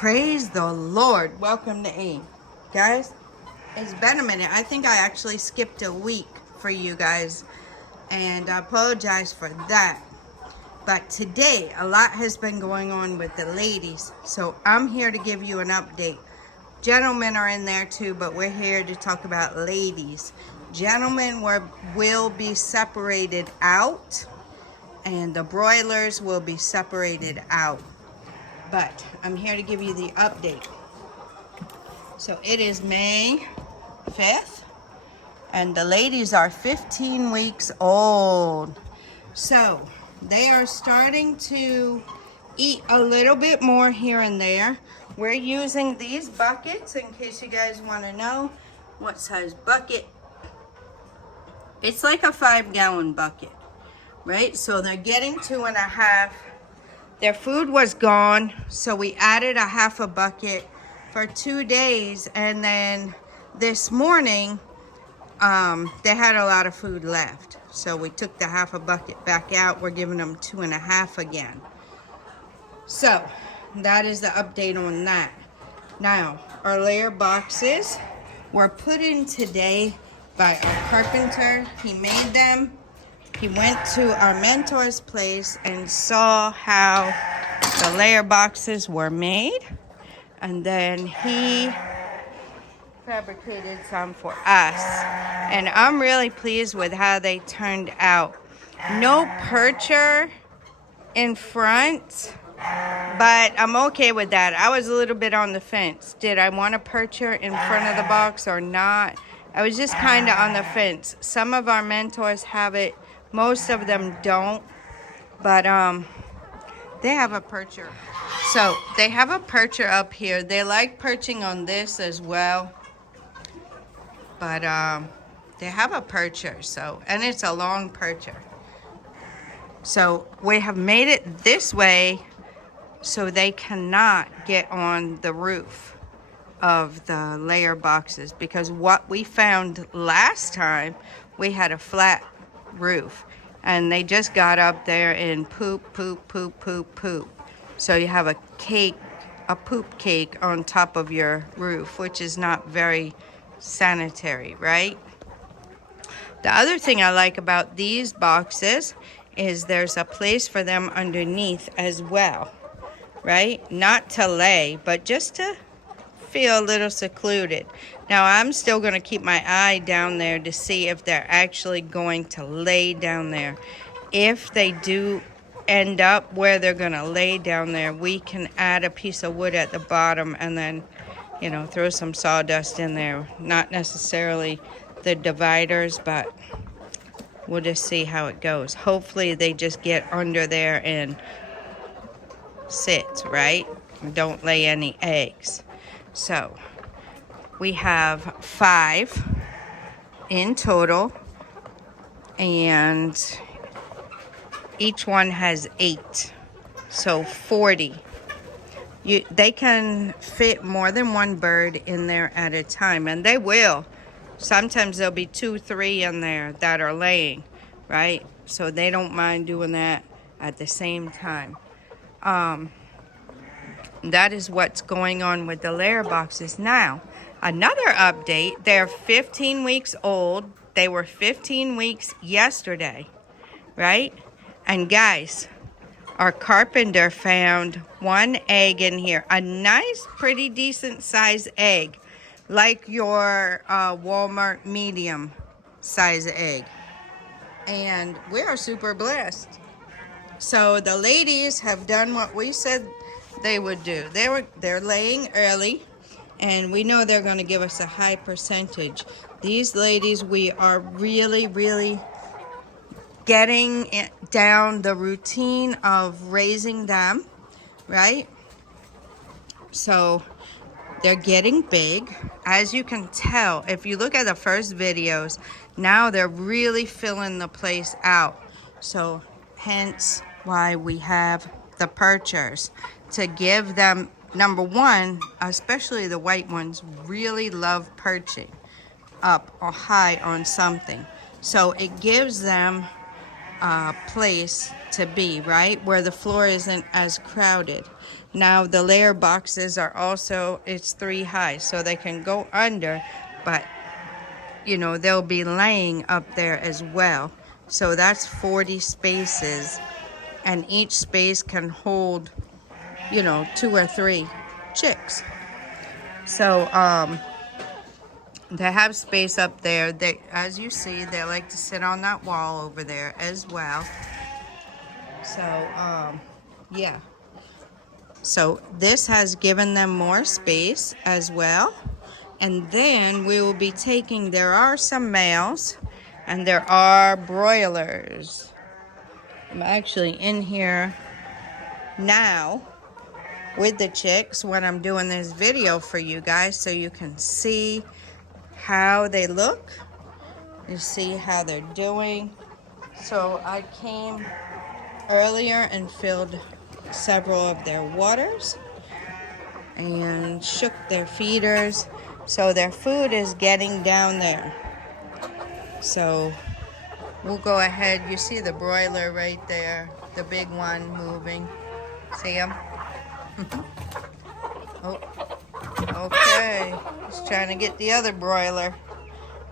Praise the Lord. Welcome to AIM. Guys, it's been a minute. I think I actually skipped a week for you guys, and I apologize for that. But today, a lot has been going on with the ladies, so I'm here to give you an update. Gentlemen are in there too, but we're here to talk about ladies. Gentlemen will be separated out, and the broilers will be separated out. But I'm here to give you the update. So it is May 5th, and the ladies are 15 weeks old. So they are starting to eat a little bit more here and there. We're using these buckets in case you guys want to know what size bucket. It's like a 5-gallon bucket, right? So they're getting 2.5. Their food was gone, so we added a half a bucket for 2 days, and then this morning they had a lot of food left, so we took the half a bucket back out. We're giving them 2.5 again. So that is the update on that. Now, our layer boxes were put in today by our carpenter. He made them. He went to our mentor's place and saw how the layer boxes were made, and then he fabricated some for us, and I'm really pleased with how they turned out. No percher in front, but I'm okay with that. I was a little bit on the fence. Did I want a percher in front of the box or not? I was just kind of on the fence. Some of our mentors have it. Most of them don't, but they have a percher. So they have a percher up here. They like perching on this as well, but they have a percher. So, and it's a long percher. So we have made it this way so they cannot get on the roof of the layer boxes, because what we found last time, we had a flat roof, and they just got up there and poop. So you have a poop cake on top of your roof, which is not very sanitary, right? The other thing I like about these boxes is there's a place for them underneath as well, right? Not to lay, but just to feel a little secluded. Now I'm still going to keep my eye down there to see if they're actually going to lay down there. If they do end up where they're going to lay down there, we can add a piece of wood at the bottom and then, you know, throw some sawdust in there. Not necessarily the dividers, but we'll just see how it goes. Hopefully they just get under there and sit, right? Don't lay any eggs. So we have 5 in total, and each one has 8, so 40. They can fit more than one bird in there at a time, and they will. Sometimes there'll be 2, 3 in there that are laying, right? So they don't mind doing that at the same time. That is what's going on with the layer boxes. Now, another update, they're 15 weeks old. They were 15 weeks yesterday, right? And guys, our carpenter found 1 egg in here, a nice, pretty decent size egg, like your Walmart medium size egg. And we are super blessed. So the ladies have done what we said they would do. They're laying early, and we know they're going to give us a high percentage. These ladies, we are really getting down the routine of raising them, right? So they're getting big. As you can tell, if you look at the first videos, now they're really filling the place out. So hence why we have the perchers, to give them, number one, especially the white ones, really love perching up or high on something. So it gives them a place to be, right, where the floor isn't as crowded. Now the layer boxes are also, it's 3 high, so they can go under, but you know, they'll be laying up there as well. So that's 40 spaces, and each space can hold, you know, 2 or 3 chicks. So they have space up there. They, as you see, they like to sit on that wall over there as well. So yeah. So this has given them more space as well. And then we will be taking, there are some males and there are broilers. I'm actually in here now with the chicks when I'm doing this video for you guys, so you can see how they look. You see how they're doing. So I came earlier and filled several of their waters and shook their feeders, so their food is getting down there. So we'll go ahead. You see the broiler right there, the big one moving. See him? Oh, okay. He's trying to get the other broiler.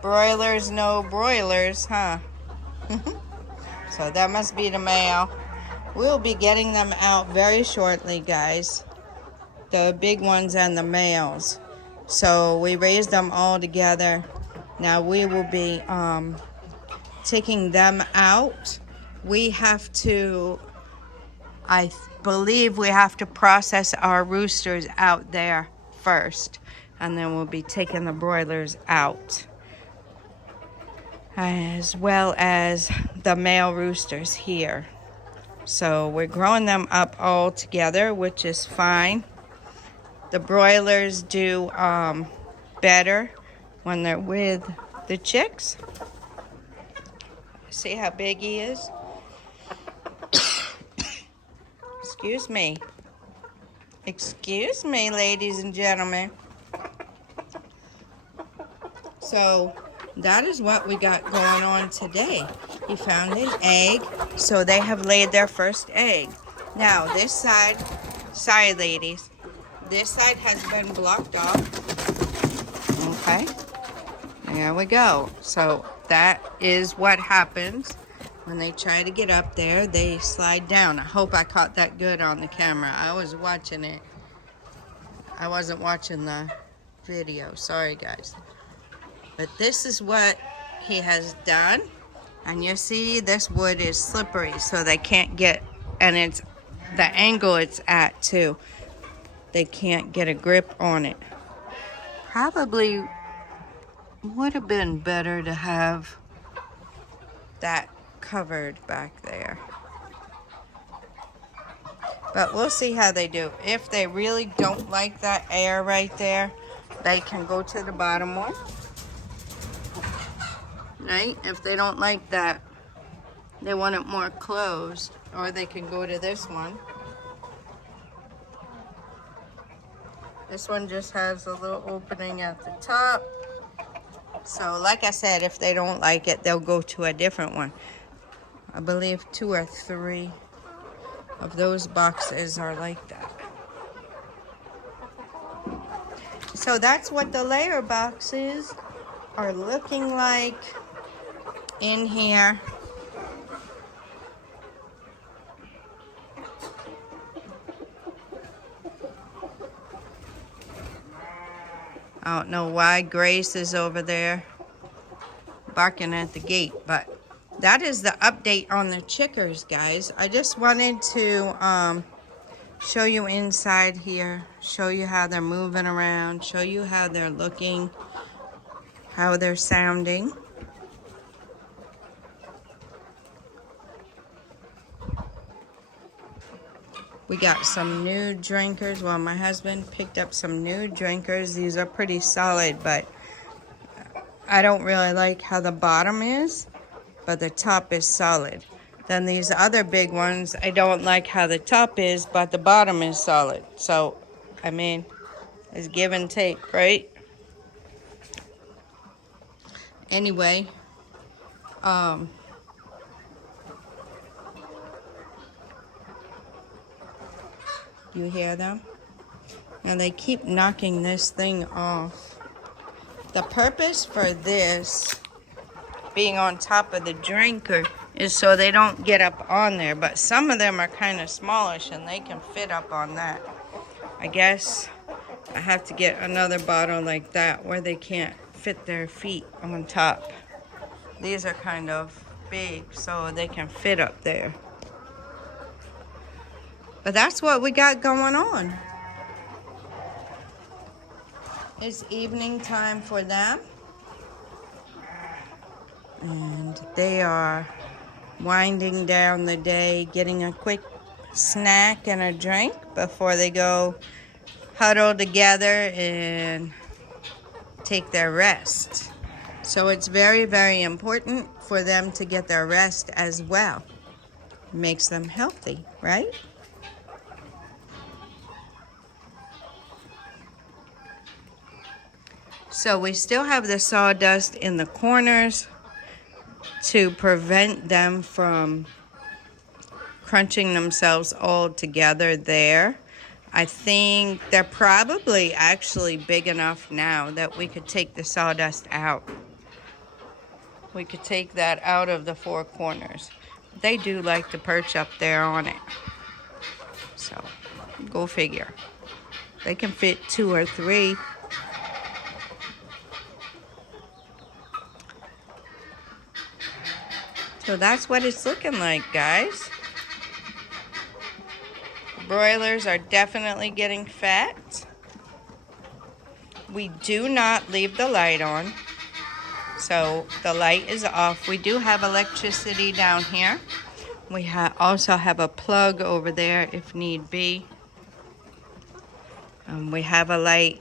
Broilers no broilers, huh? So that must be the male. We'll be getting them out very shortly, guys. The big ones and the males. So we raised them all together. Now we will be taking them out. We have to, I believe we have to process our roosters out there first, and then we'll be taking the broilers out, as well as the male roosters here. So we're growing them up all together, which is fine. The broilers do better when they're with the chicks. See how big he is? Excuse me. Excuse me, ladies and gentlemen. So that is what we got going on today. He found an egg, so they have laid their first egg. Now this side, sorry ladies, this side has been blocked off. Okay, there we go. So that is what happens when they try to get up there. They slide down. I hope I caught that good on the camera. I was watching it. I wasn't watching the video. Sorry, guys. But this is what he has done. And you see this wood is slippery, so they can't get, and it's the angle it's at too. They can't get a grip on it. Probably would have been better to have that covered back there. But we'll see how they do. If they really don't like that air right there, they can go to the bottom one. Right? If they don't like that, they want it more closed, or they can go to this one. This one just has a little opening at the top. So like I said, if they don't like it, they'll go to a different one. I believe 2 or 3 of those boxes are like that. So that's what the layer boxes are looking like in here. I don't know why Grace is over there barking at the gate, but that is the update on the chickers, guys. I just wanted to show you inside here, show you how they're moving around, show you how they're looking, how they're sounding. We got some new drinkers. Well, my husband picked up some new drinkers. These are pretty solid, but I don't really like how the bottom is, but the top is solid. Then these other big ones, I don't like how the top is, but the bottom is solid. So, I mean, it's give and take, right? Anyway, You hear them? And they keep knocking this thing off. The purpose for this being on top of the drinker is so they don't get up on there, but some of them are kind of smallish and they can fit up on that. I guess I have to get another bottle like that where they can't fit their feet on top. These are kind of big so they can fit up there. But that's what we got going on. It's evening time for them. And they are winding down the day, getting a quick snack and a drink before they go huddle together and take their rest. So it's very, very important for them to get their rest as well. It makes them healthy, right? So we still have the sawdust in the corners to prevent them from crunching themselves all together there. I think they're probably actually big enough now that we could take the sawdust out. We could take that out of the four corners. They do like to perch up there on it. So, go figure. They can fit 2 or 3. So that's what it's looking like, guys. Broilers are definitely getting fat. We do not leave the light on. So the light is off. We do have electricity down here. We also have a plug over there if need be. We have a light,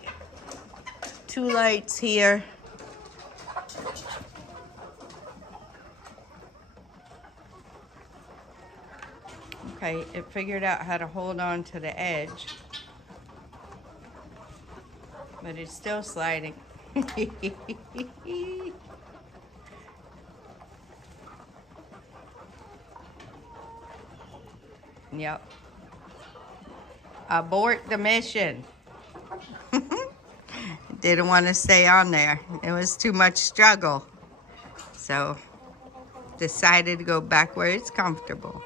2 lights here. Okay, it figured out how to hold on to the edge. But it's still sliding. Yep. Abort the mission. Didn't want to stay on there. It was too much struggle. So, decided to go back where it's comfortable.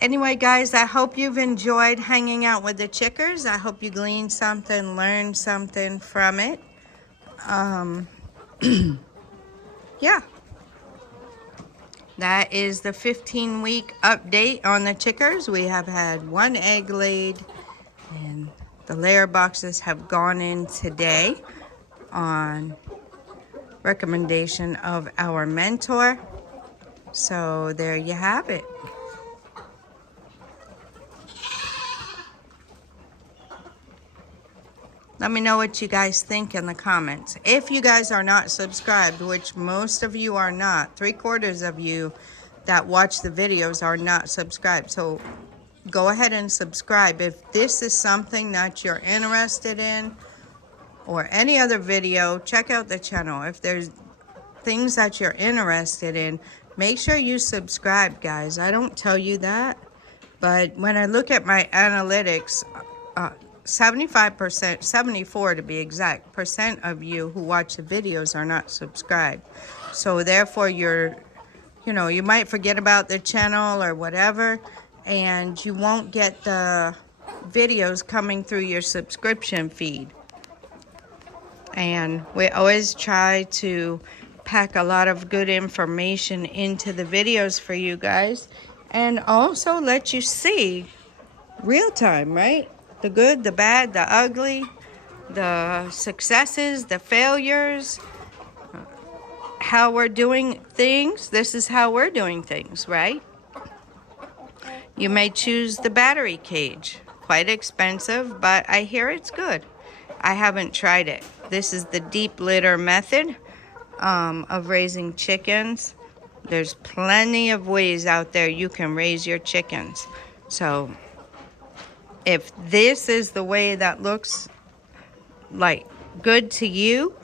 Anyway, guys, I hope you've enjoyed hanging out with the chickers. I hope you gleaned something, learned something from it. Yeah. That is the 15-week update on the chickers. We have had 1 egg laid, and the layer boxes have gone in today on recommendation of our mentor. So there you have it. Let me know what you guys think in the comments. If you guys are not subscribed, which most of you are not, 3/4 of you that watch the videos are not subscribed. So go ahead and subscribe. If this is something that you're interested in or any other video, check out the channel. If there's things that you're interested in, make sure you subscribe, guys. I don't tell you that, but when I look at my analytics, 75%, 74 to be exact, percent of you who watch the videos are not subscribed. So therefore you might forget about the channel or whatever, and you won't get the videos coming through your subscription feed. And we always try to pack a lot of good information into the videos for you guys, and also let you see real time, right? The good, the bad, the ugly, the successes, the failures, how we're doing things. This is how we're doing things, right? You may choose the battery cage. Quite expensive, but I hear it's good. I haven't tried it. This is the deep litter method of raising chickens. There's plenty of ways out there you can raise your chickens. So if this is the way that looks like good to you,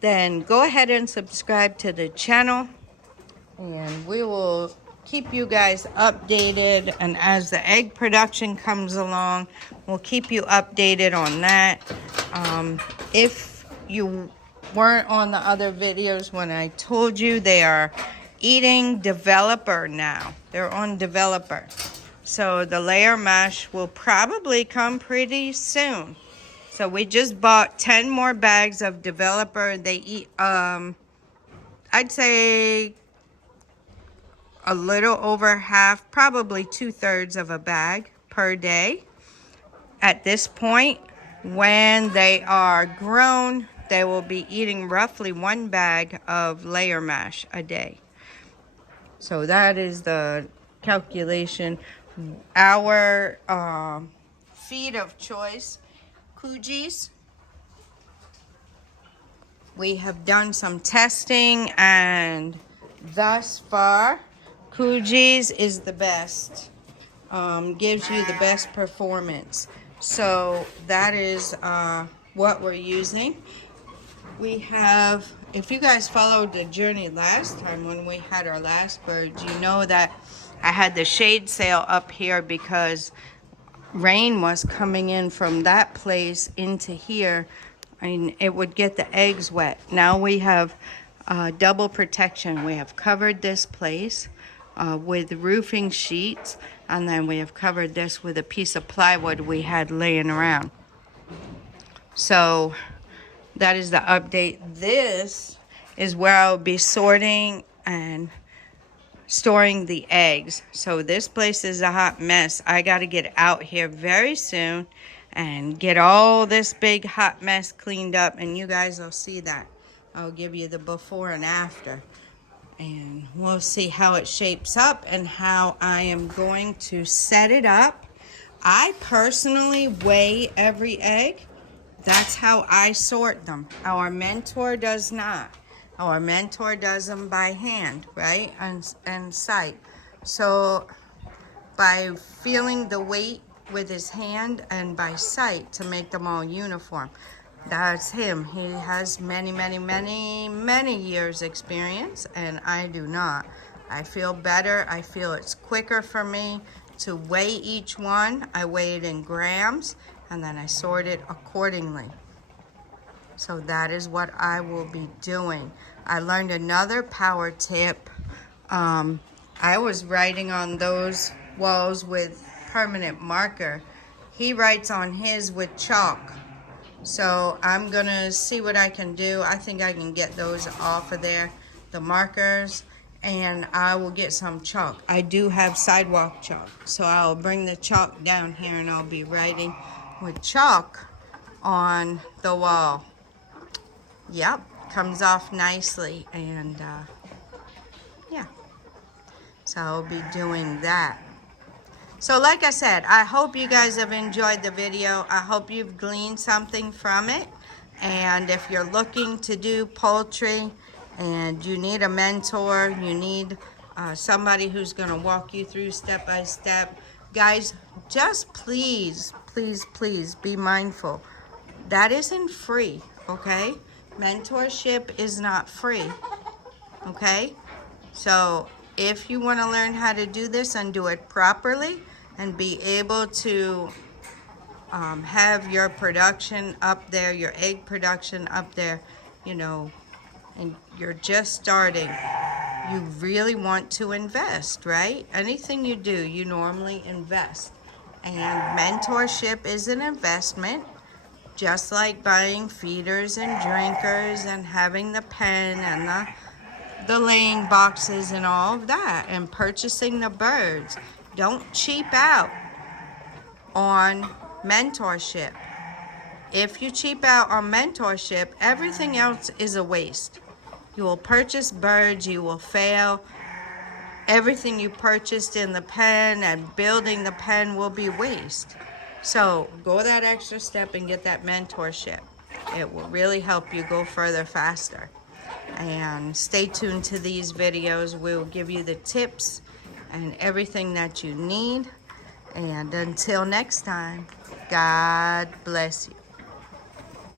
then go ahead and subscribe to the channel. And we will keep you guys updated, and as the egg production comes along, we'll keep you updated on that. If you weren't on the other videos when I told you, they are eating developer now. They're on developer. So the layer mash will probably come pretty soon. So we just bought 10 more bags of developer. They eat, I'd say a little over half, probably 2/3 of a bag per day. At this point, when they are grown, they will be eating roughly 1 bag of layer mash a day. So that is the calculation. Our feed of choice, Coogis. We have done some testing, and thus far, Coogis is the best. Gives you the best performance. So that is what we're using. We have, if you guys followed the journey last time when we had our last birds, you know that I had the shade sail up here because rain was coming in from that place into here, and it would get the eggs wet. Now we have double protection. We have covered this place with roofing sheets, and then we have covered this with a piece of plywood we had laying around. So that is the update. This is where I'll be sorting and storing the eggs. So this place is a hot mess. I got to get out here very soon and get all this big hot mess cleaned up, and you guys will see that. I'll give you the before and after, and we'll see how it shapes up and how I am going to set it up. I personally weigh every egg. That's how I sort them. Our mentor does not. Our mentor does them by hand, right? And sight. So by feeling the weight with his hand and by sight to make them all uniform. That's him. He has many, many, many, many years experience, and I do not. I feel better. I feel it's quicker for me to weigh each one. I weigh it in grams, and then I sort it accordingly. So that is what I will be doing. I learned another power tip. I was writing on those walls with permanent marker. He writes on his with chalk. So I'm gonna see what I can do. I think I can get those off of there, the markers, and I will get some chalk. I do have sidewalk chalk, so I'll bring the chalk down here and I'll be writing with chalk on the wall. Yep, comes off nicely, and yeah, so I'll be doing that. So like I said, I hope you guys have enjoyed the video. I hope you've gleaned something from it. And if you're looking to do poultry and you need a mentor, you need somebody who's going to walk you through step by step, guys, just please, please, please be mindful. That isn't free, okay? Mentorship is not free, okay? So if you want to learn how to do this and do it properly and be able to have your production up there, your egg production up there, you know, and you're just starting, you really want to invest, right? Anything you do, you normally invest. And mentorship is an investment, just like buying feeders and drinkers and having the pen and the laying boxes and all of that, and purchasing the birds. Don't cheap out on mentorship. If you cheap out on mentorship, everything else is a waste. You will purchase birds, you will fail. Everything you purchased in the pen and building the pen will be waste. So go that extra step and get that mentorship. It will really help you go further faster. And stay tuned to these videos. We'll give you the tips and everything that you need. And until next time, God bless you.